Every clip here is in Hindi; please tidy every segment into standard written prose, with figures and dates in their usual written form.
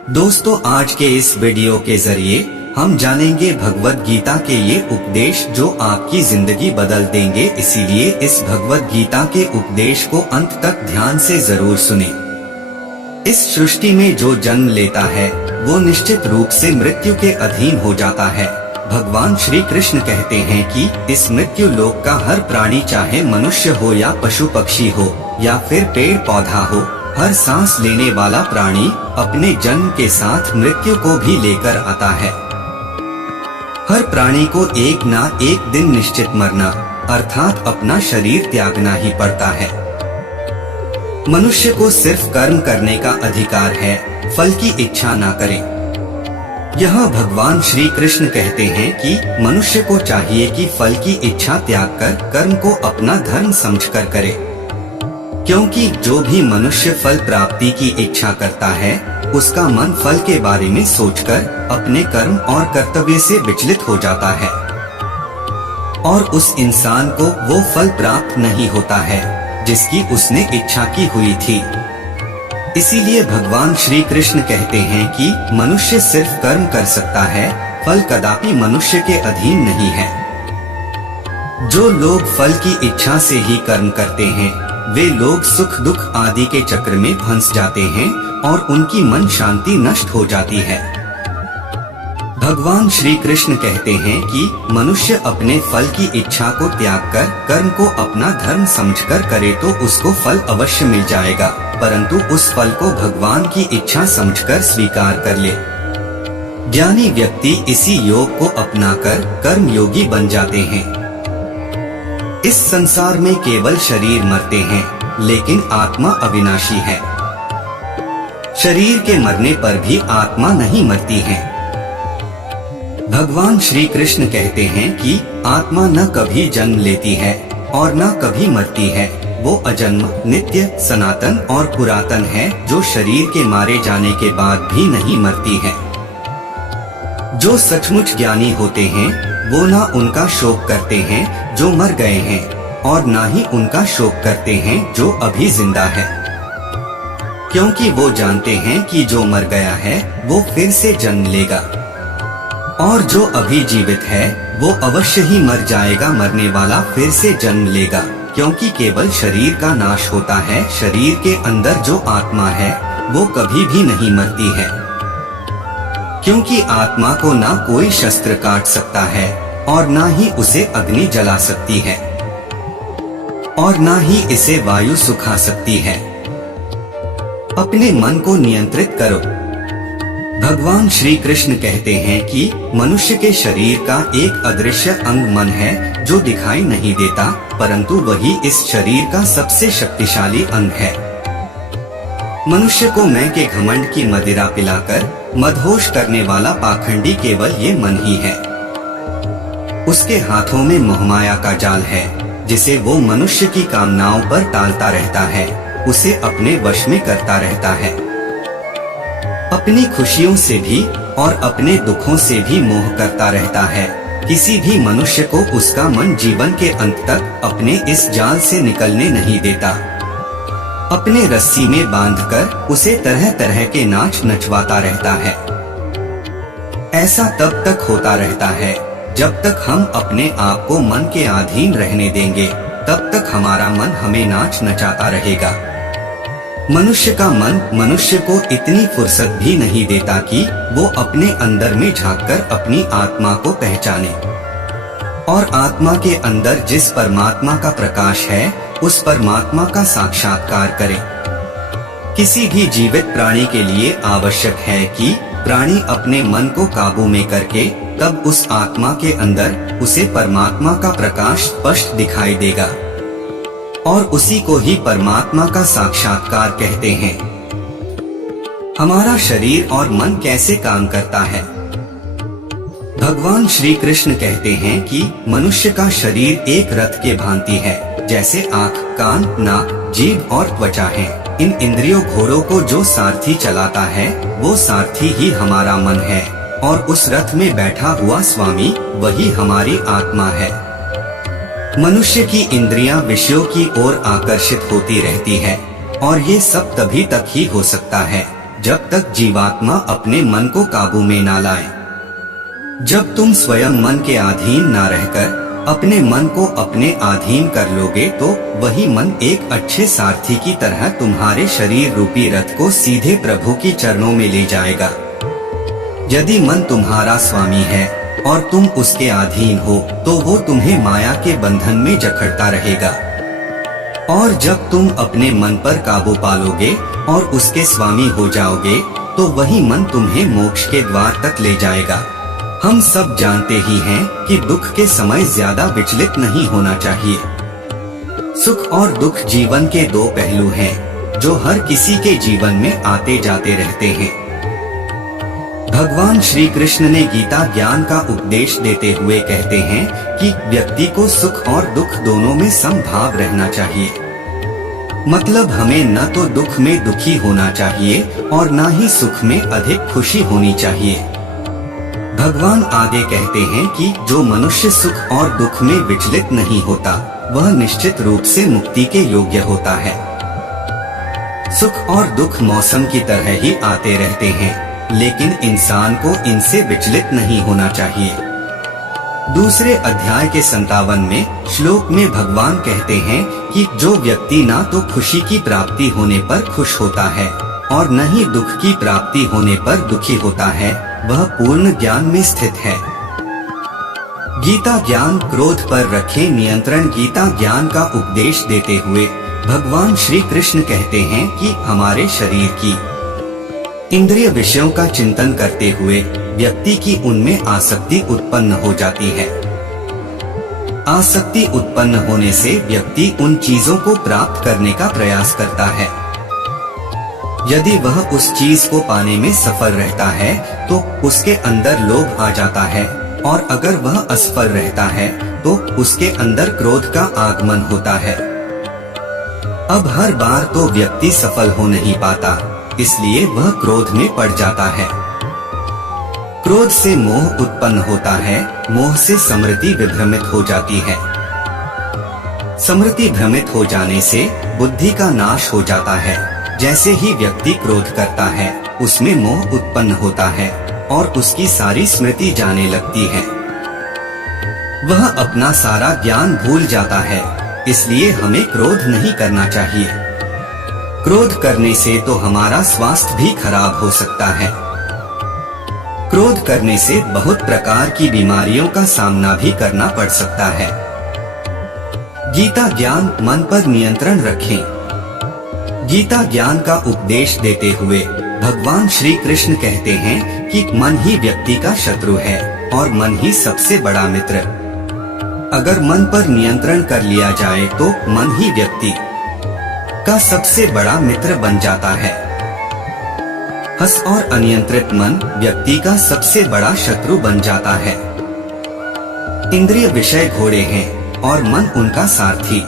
दोस्तों, आज के इस वीडियो के जरिए हम जानेंगे भगवत गीता के ये उपदेश जो आपकी जिंदगी बदल देंगे। इसीलिए इस भगवत गीता के उपदेश को अंत तक ध्यान से जरूर सुने। इस सृष्टि में जो जन्म लेता है वो निश्चित रूप से मृत्यु के अधीन हो जाता है। भगवान श्री कृष्ण कहते हैं कि इस मृत्यु लोक का हर प्राणी, चाहे मनुष्य हो या पशु पक्षी हो या फिर पेड़ पौधा हो, हर सांस लेने वाला प्राणी अपने जन्म के साथ मृत्यु को भी लेकर आता है। हर प्राणी को एक ना एक दिन निश्चित मरना अर्थात अपना शरीर त्यागना ही पड़ता है। मनुष्य को सिर्फ कर्म करने का अधिकार है, फल की इच्छा ना करे। यह भगवान श्री कृष्ण कहते हैं कि मनुष्य को चाहिए कि फल की इच्छा त्याग कर कर्म को अपना धर्म समझकर करे, क्योंकि जो भी मनुष्य फल प्राप्ति की इच्छा करता है उसका मन फल के बारे में सोचकर अपने कर्म और कर्तव्य से विचलित हो जाता है और उस इंसान को वो फल प्राप्त नहीं होता है जिसकी उसने इच्छा की हुई थी। इसीलिए भगवान श्री कृष्ण कहते हैं कि मनुष्य सिर्फ कर्म कर सकता है, फल कदापि मनुष्य के अधीन नहीं है। जो लोग फल की इच्छा से ही कर्म करते हैं वे लोग सुख दुख आदि के चक्र में फंस जाते हैं और उनकी मन शांति नष्ट हो जाती है। भगवान श्री कृष्ण कहते हैं कि मनुष्य अपने फल की इच्छा को त्याग कर कर्म को अपना धर्म समझकर करे तो उसको फल अवश्य मिल जाएगा, परंतु उस फल को भगवान की इच्छा समझकर स्वीकार कर ले। ज्ञानी व्यक्ति इसी योग को अपनाकर कर्म योगी बन जाते हैं। इस संसार में केवल शरीर मरते हैं लेकिन आत्मा अविनाशी है। शरीर के मरने पर भी आत्मा नहीं मरती है। भगवान श्री कृष्ण कहते हैं कि आत्मा न कभी जन्म लेती है और न कभी मरती है। वो अजन्म, नित्य, सनातन और पुरातन है जो शरीर के मारे जाने के बाद भी नहीं मरती है। जो सचमुच ज्ञानी होते हैं वो ना उनका शोक करते हैं जो मर गए हैं और ना ही उनका शोक करते हैं जो अभी जिंदा है, क्योंकि वो जानते हैं कि जो मर गया है वो फिर से जन्म लेगा और जो अभी जीवित है वो अवश्य ही मर जाएगा। मरने वाला फिर से जन्म लेगा, क्योंकि केवल शरीर का नाश होता है। शरीर के अंदर जो आत्मा है वो कभी भी नहीं मरती है, क्योंकि आत्मा को ना कोई शस्त्र काट सकता है और ना ही उसे अग्नि जला सकती है और ना ही इसे वायु सुखा सकती है। अपने मन को नियंत्रित करो। भगवान श्री कृष्ण कहते हैं कि मनुष्य के शरीर का एक अदृश्य अंग मन है जो दिखाई नहीं देता, परंतु वही इस शरीर का सबसे शक्तिशाली अंग है। मनुष्य को मैं के घमंड की मदिरा पिलाकर मदहोश करने वाला पाखंडी केवल ये मन ही है। उसके हाथों में मोहमाया का जाल है जिसे वो मनुष्य की कामनाओं पर टालता रहता है, उसे अपने वश में करता रहता है। अपनी खुशियों से भी और अपने दुखों से भी मोह करता रहता है। किसी भी मनुष्य को उसका मन जीवन के अंत तक अपने इस जाल से निकलने नहीं देता। अपने रस्सी में बांधकर उसे तरह तरह के नाच नचवाता रहता है। ऐसा तब तक होता रहता है जब तक हम अपने आप को मन के अधीन रहने देंगे, तब तक हमारा मन हमें नाच नचाता रहेगा। मनुष्य का मन मनुष्य को इतनी फुर्सत भी नहीं देता कि वो अपने अंदर में झांककर अपनी आत्मा को पहचाने और आत्मा के अंदर जिस परमात्मा का प्रकाश है उस परमात्मा का साक्षात्कार करे। किसी भी जीवित प्राणी के लिए आवश्यक है कि प्राणी अपने मन को काबू में करके तब उस आत्मा के अंदर उसे परमात्मा का प्रकाश स्पष्ट दिखाई देगा और उसी को ही परमात्मा का साक्षात्कार कहते हैं। हमारा शरीर और मन कैसे काम करता है? भगवान श्री कृष्ण कहते हैं कि मनुष्य का शरीर एक रथ के भांति है। जैसे आँख, कान, नाक, जीभ और त्वचा है। इन इंद्रियों घोड़ों को जो सारथी चलाता है वो सारथी ही हमारा मन है और उस रथ में बैठा हुआ स्वामी वही हमारी आत्मा है। मनुष्य की इंद्रियां विषयों की ओर आकर्षित होती रहती है और ये सब तभी तक ही हो सकता है जब तक जीवात्मा अपने मन को काबू में ना लाए। जब तुम स्वयं मन के अधीन ना रहकर अपने मन को अपने अधीन कर लोगे तो वही मन एक अच्छे सारथी की तरह तुम्हारे शरीर रूपी रथ को सीधे प्रभु की चरणों में ले जाएगा। यदि मन तुम्हारा स्वामी है और तुम उसके अधीन हो तो वो तुम्हें माया के बंधन में जकड़ता रहेगा। और जब तुम अपने मन पर काबू पालोगे और उसके स्वामी हो जाओगे तो वही मन तुम्हें मोक्ष के द्वार तक ले जाएगा। हम सब जानते ही हैं कि दुख के समय ज्यादा विचलित नहीं होना चाहिए। सुख और दुख जीवन के दो पहलू हैं, जो हर किसी के जीवन में आते जाते रहते हैं। भगवान श्री कृष्ण ने गीता ज्ञान का उपदेश देते हुए कहते हैं कि व्यक्ति को सुख और दुख दोनों में समभाव रहना चाहिए। मतलब हमें न तो दुख में दुखी होना चाहिए और न ही सुख में अधिक खुशी होनी चाहिए। भगवान आगे कहते हैं कि जो मनुष्य सुख और दुख में विचलित नहीं होता वह निश्चित रूप से मुक्ति के योग्य होता है। सुख और दुख मौसम की तरह ही आते रहते हैं, लेकिन इंसान को इनसे विचलित नहीं होना चाहिए। दूसरे अध्याय के 57वें श्लोक में भगवान कहते हैं कि जो व्यक्ति ना तो खुशी की प्राप्ति होने पर खुश होता है और न ही दुख की प्राप्ति होने पर दुखी होता है, वह पूर्ण ज्ञान में स्थित है। गीता ज्ञान क्रोध पर रखे नियंत्रण। गीता ज्ञान का उपदेश देते हुए भगवान श्री कृष्ण कहते हैं कि हमारे शरीर की इंद्रिय विषयों का चिंतन करते हुए व्यक्ति की उनमें आसक्ति उत्पन्न हो जाती है। आसक्ति उत्पन्न होने से व्यक्ति उन चीजों को प्राप्त करने का प्रयास करता है। यदि वह उस चीज को पाने में सफल रहता है तो उसके अंदर लोभ आ जाता है, और अगर वह असफल रहता है तो उसके अंदर क्रोध का आगमन होता है। अब हर बार तो व्यक्ति सफल हो नहीं पाता, इसलिए वह क्रोध में पड़ जाता है। क्रोध से मोह उत्पन्न होता है, मोह से स्मृति विभ्रमित हो जाती है। स्मृति भ्रमित हो जाने से बुद्धि का नाश हो जाता है। जैसे ही व्यक्ति क्रोध करता है उसमें मोह उत्पन्न होता है और उसकी सारी स्मृति जाने लगती है। वह अपना सारा ज्ञान भूल जाता है, इसलिए हमें क्रोध नहीं करना चाहिए। क्रोध करने से तो हमारा स्वास्थ्य भी खराब हो सकता है। क्रोध करने से बहुत प्रकार की बीमारियों का सामना भी करना पड़ सकता है। गीता ज्ञान मन पर नियंत्रण रखें। गीता ज्ञान का उपदेश देते हुए भगवान श्री कृष्ण कहते हैं कि मन ही व्यक्ति का शत्रु है और मन ही सबसे बड़ा मित्र। अगर मन पर नियंत्रण कर लिया जाए तो मन ही व्यक्ति का सबसे बड़ा मित्र बन जाता है। हंस और अनियंत्रित मन व्यक्ति का सबसे बड़ा शत्रु बन जाता है। इंद्रिय विषय घोड़े हैं और मन उनका सारथी।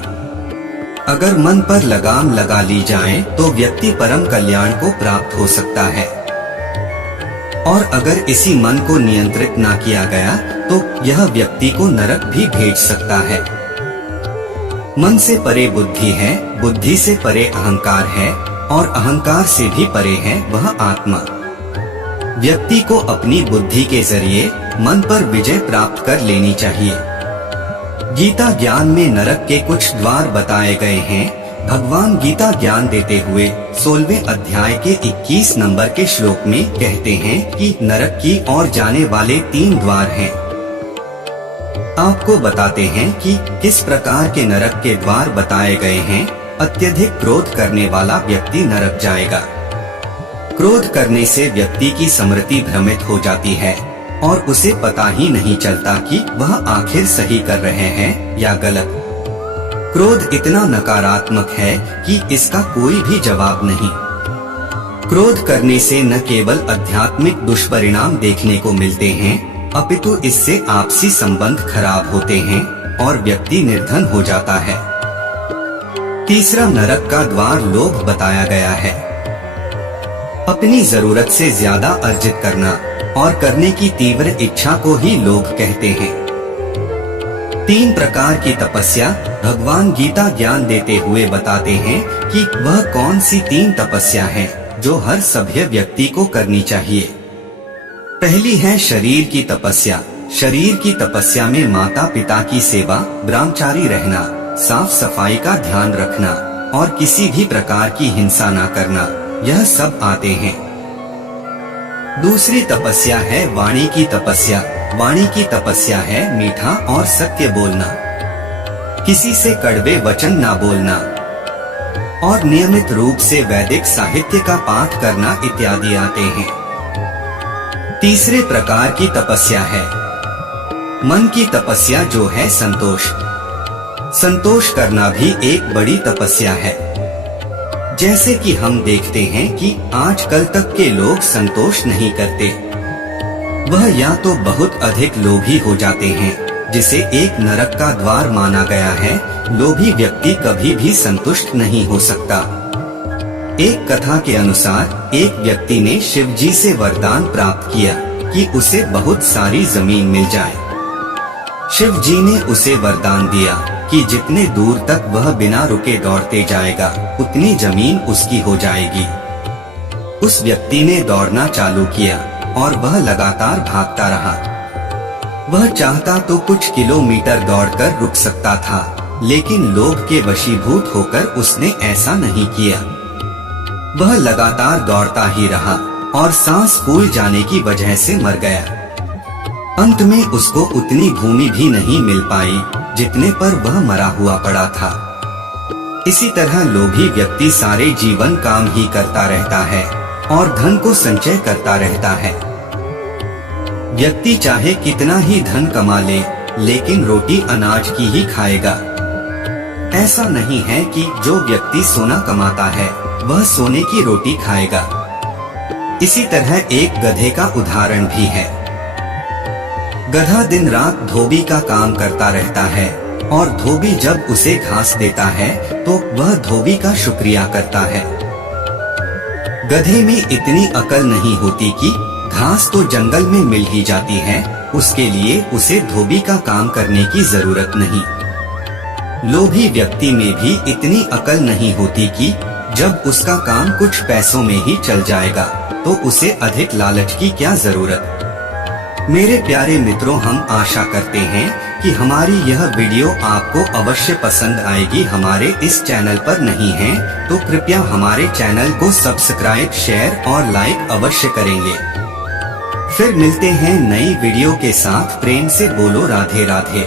अगर मन पर लगाम लगा ली जाए तो व्यक्ति परम कल्याण को प्राप्त हो सकता है, और अगर इसी मन को नियंत्रित ना किया गया तो यह व्यक्ति को नरक भी भेज सकता है। मन से परे बुद्धि है, बुद्धि से परे अहंकार है और अहंकार से भी परे है वह आत्मा। व्यक्ति को अपनी बुद्धि के जरिए मन पर विजय प्राप्त कर लेनी चाहिए। गीता ज्ञान में नरक के कुछ द्वार बताए गए हैं। भगवान गीता ज्ञान देते हुए 16वें अध्याय के 21 नंबर के श्लोक में कहते हैं कि नरक की ओर जाने वाले 3 द्वार हैं। आपको बताते हैं कि किस प्रकार के नरक के द्वार बताए गए हैं। अत्यधिक क्रोध करने वाला व्यक्ति नरक जाएगा। क्रोध करने से व्यक्ति की स्मृति भ्रमित हो जाती है और उसे पता ही नहीं चलता कि वह आखिर सही कर रहे हैं या गलत। क्रोध इतना नकारात्मक है कि इसका कोई भी जवाब नहीं। क्रोध करने से न केवल आध्यात्मिक दुष्परिणाम देखने को मिलते हैं, अपितु इससे आपसी संबंध खराब होते हैं और व्यक्ति निर्धन हो जाता है। तीसरा नरक का द्वार लोभ बताया गया है। अपनी जरूरत से ज्यादा अर्जित करना और करने की तीव्र इच्छा को ही लोभ कहते हैं। 3 प्रकार की तपस्या भगवान गीता ज्ञान देते हुए बताते हैं कि वह कौन सी 3 तपस्या है जो हर सभ्य व्यक्ति को करनी चाहिए। पहली है शरीर की तपस्या। शरीर की तपस्या में माता पिता की सेवा, ब्रह्मचारी रहना, साफ सफाई का ध्यान रखना और किसी भी प्रकार की हिंसा न करना, यह सब आते हैं। दूसरी तपस्या है वाणी की तपस्या। वाणी की तपस्या है मीठा और सत्य बोलना, किसी से कड़वे वचन ना बोलना और नियमित रूप से वैदिक साहित्य का पाठ करना इत्यादि आते हैं। तीसरे प्रकार की तपस्या है मन की तपस्या, जो है संतोष। संतोष करना भी एक बड़ी तपस्या है। जैसे कि हम देखते हैं कि आजकल तक के लोग संतोष नहीं करते। वह या तो बहुत अधिक लोभी हो जाते हैं, जिसे एक नरक का द्वार माना गया है। लोभी व्यक्ति कभी भी संतुष्ट नहीं हो सकता। एक कथा के अनुसार एक व्यक्ति ने शिव जी से वरदान प्राप्त किया कि उसे बहुत सारी जमीन मिल जाए। शिव जी ने उसे वरदान दिया कि जितने दूर तक वह बिना रुके दौड़ते जाएगा, उतनी जमीन उसकी हो जाएगी। उस व्यक्ति ने दौड़ना चालू किया और वह लगातार भागता रहा। वह चाहता तो कुछ किलोमीटर दौड़कर रुक सकता था, लेकिन लोभ के वशीभूत होकर उसने ऐसा नहीं किया। वह लगातार दौड़ता ही रहा और सांस फूल जाने की वजह से मर गया। अंत में उसको उतनी भूमि भी नहीं मिल पाई जितने पर वह मरा हुआ पड़ा था। इसी तरह लोभी व्यक्ति सारे जीवन काम ही करता रहता है और धन को संचय करता रहता है। व्यक्ति चाहे कितना ही धन कमा ले, लेकिन रोटी अनाज की ही खाएगा। ऐसा नहीं है कि जो व्यक्ति सोना कमाता है वह सोने की रोटी खाएगा। इसी तरह एक गधे का उदाहरण भी है। गधा दिन रात धोबी का काम करता रहता है और धोबी जब उसे घास देता है तो वह धोबी का शुक्रिया करता है। गधे में इतनी अकल नहीं होती कि घास तो जंगल में मिल ही जाती है, उसके लिए उसे धोबी का काम करने की जरूरत नहीं। लोभी व्यक्ति में भी इतनी अकल नहीं होती कि जब उसका काम कुछ पैसों में ही चल जाएगा तो उसे अधिक लालच की क्या जरूरत। मेरे प्यारे मित्रों, हम आशा करते हैं कि हमारी यह वीडियो आपको अवश्य पसंद आएगी। हमारे इस चैनल पर नहीं हैं तो कृपया हमारे चैनल को सब्सक्राइब, शेयर और लाइक अवश्य करेंगे। फिर मिलते हैं नई वीडियो के साथ। प्रेम से बोलो राधे राधे।